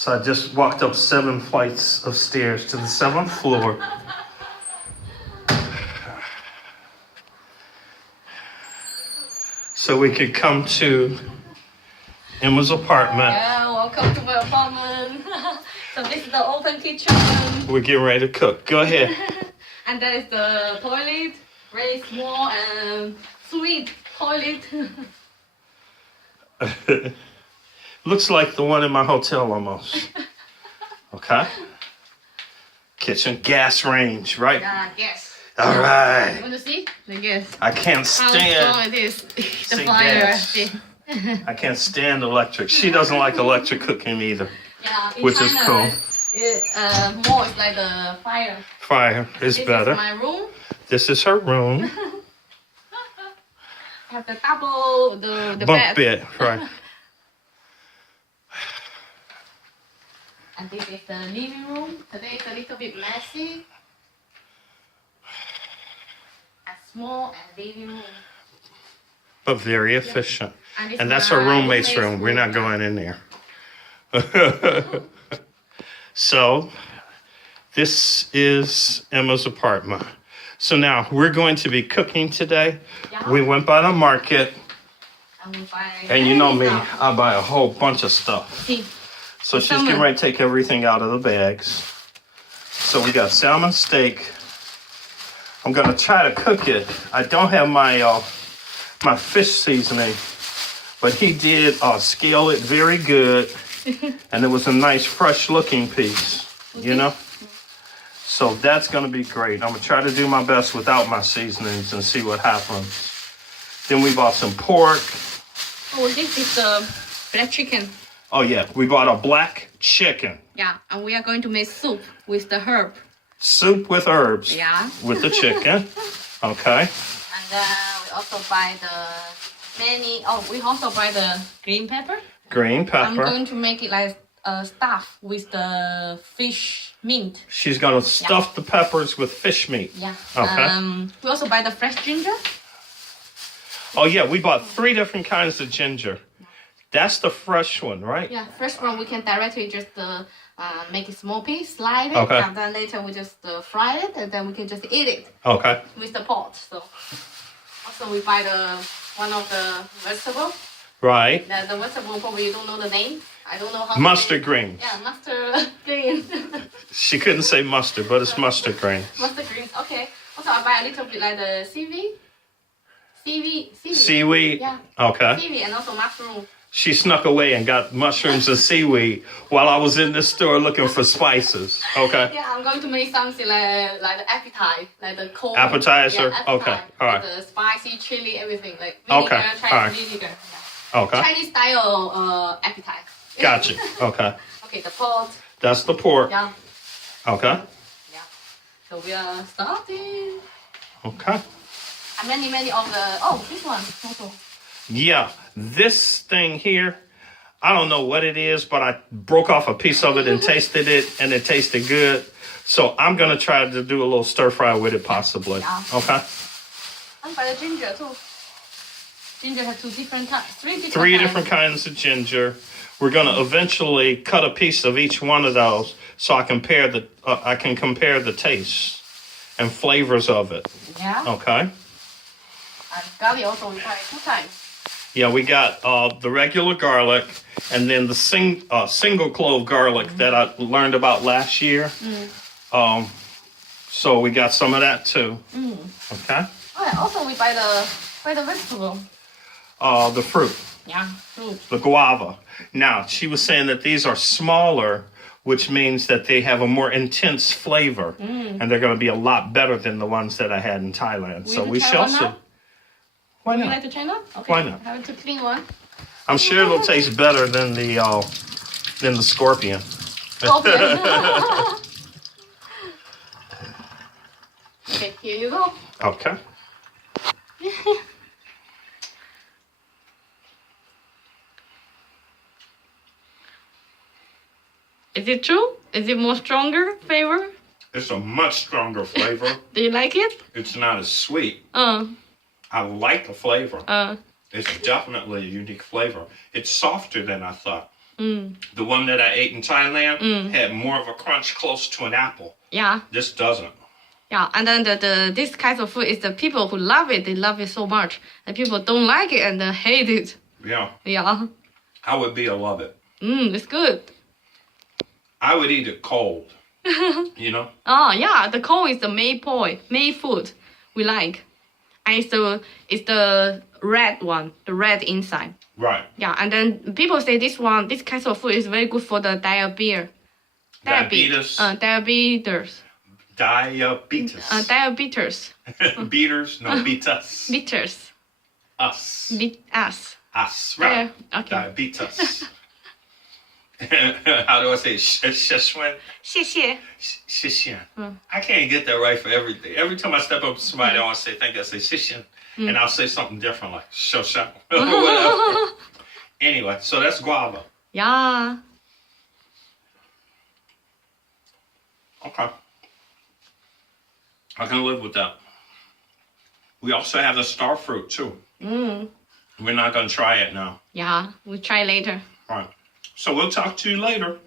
So I just walked up 7 flights of stairs to the 7th floor. So we could come to Emma's apartment. Yeah, welcome to my apartment. So this is the open kitchen. We're getting ready to cook. Go ahead. And that is the toilet. Very small and sweet toilet. Looks like the one in my hotel almost. Okay. Kitchen gas range, right? Yeah, yes. All You right. want to see? The gas. I can't How stand. strong it is. The See, fire. gas. I can't stand electric. She doesn't like electric cooking either, Yeah, in which China, is cool. More is like the fire. Fire is This better. is my room. This is her room. Have the double the Bunk bed. bed, right. And this is the living room. Today it's a little bit messy. A small and living room. But very efficient. this And is that's her my roommate's room. We're not going in there. So, this is Emma's apartment. So now, we're going to be cooking today. Yeah. We went by the market. And we buy And you know me, stuff. I buy a whole bunch of stuff. See, So she's Salmon. getting ready to take everything out of the bags. So we got salmon steak. I'm gonna try to cook it. I don't have my fish seasoning, but he did scale it very good, and it was a nice fresh looking piece, you know? So that's gonna be great. I'm gonna try to do my best without my seasonings and see what happens. Then we bought some pork. oh, this is the black chicken. Oh yeah, we bought a black chicken. Yeah, and we are going to make soup with the herb. Soup with herbs. Yeah. With the chicken. Okay. And we also buy we also buy the green pepper. Green I'm pepper. going to make it like stuff with the fish mint. She's gonna stuff the peppers with fish meat. Yeah. Okay. We also buy the fresh ginger. Oh yeah, we bought 3 different kinds of ginger. That's the fresh one, right? Yeah, first one we can directly just make a small piece, slide it, Okay. and then later we just fry it, and then we can just eat it Okay. with the pot. So also we buy one of the vegetable. Right. The vegetable probably you don't know the name. I don't know how. Mustard to greens. Yeah, mustard green. She couldn't say mustard, but it's mustard greens. Mustard greens. Okay. Also I buy a little bit like the seaweed. Seaweed. Yeah. Okay. Seaweed and also mushroom. She snuck away and got mushrooms and seaweed while I was in the store looking for spices. Okay. Yeah, I'm going to make something like the appetite, like the cold Appetizer? Yeah, appetite, Okay, all right. Like the spicy chili, everything like vinegar, Okay, Chinese all right. vinegar, Okay. Chinese style appetite. Gotcha. Okay. Okay, the pot. That's the pork. Yeah, Okay. yeah. So we are starting. Okay. And many of the this one also. Yeah, this thing here, I don't know what it is, but I broke off a piece of it and tasted it, and it tasted good. So I'm gonna try to do a little stir fry with it, possibly. Yeah. Okay. And by the ginger too. Ginger has 2 different types, 3 3 types. different kinds of ginger. We're gonna eventually cut a piece of each one of those, so I can compare the taste and flavors of it. Yeah. Okay. And garlic also we buy 2 times. Yeah, we got the regular garlic, and then the single clove garlic that I learned about last year. So we got some of that too. Okay. Oh, yeah, also we buy the vegetable. The fruit, Yeah, fruit. the guava. Now, she was saying that these are smaller, which means that they have a more intense flavor, and they're going to be a lot better than the ones that I had in Thailand. So we shall see. Why You not? like the China? Okay. Why not? Have it to clean one. I'm sure it'll taste better than the scorpion. Okay. Okay, here you go. Okay. Is it true? Is it more stronger flavor? It's a much stronger flavor. Do you like it? It's not as sweet. Uh. I like the flavor. Uh. It's definitely a unique flavor. It's softer than I thought. The one that I ate in Thailand had more of a crunch close to an apple. Yeah. This doesn't. Yeah, and then this kind of food is the people who love it. They love it so much. And people don't like it and hate it. Yeah. Yeah. I would be a love it. It's good. I would eat it cold. You know? Oh, yeah. The cold is the main food we like. And it's the red one, the red inside. Right. Yeah, and then people say this kind of food is very good for the diabetes. Diabetes. Diabetes. Diabetes. Beaters? No, beat us. Bitters. Us. Us. Us, right. Okay. Diabetes. How do I say Szechuan? 谢谢. Shishan. I can't get that right for everything. Every time I step up to somebody, I want to say, thank you, I say Shishan. And I'll say something different like Shoshan or whatever. Anyway, so that's guava. Yeah. Okay. I can live with that. We also have the star fruit too. We're not going to try it now. Yeah, we'll try later. All right. So we'll talk to you later.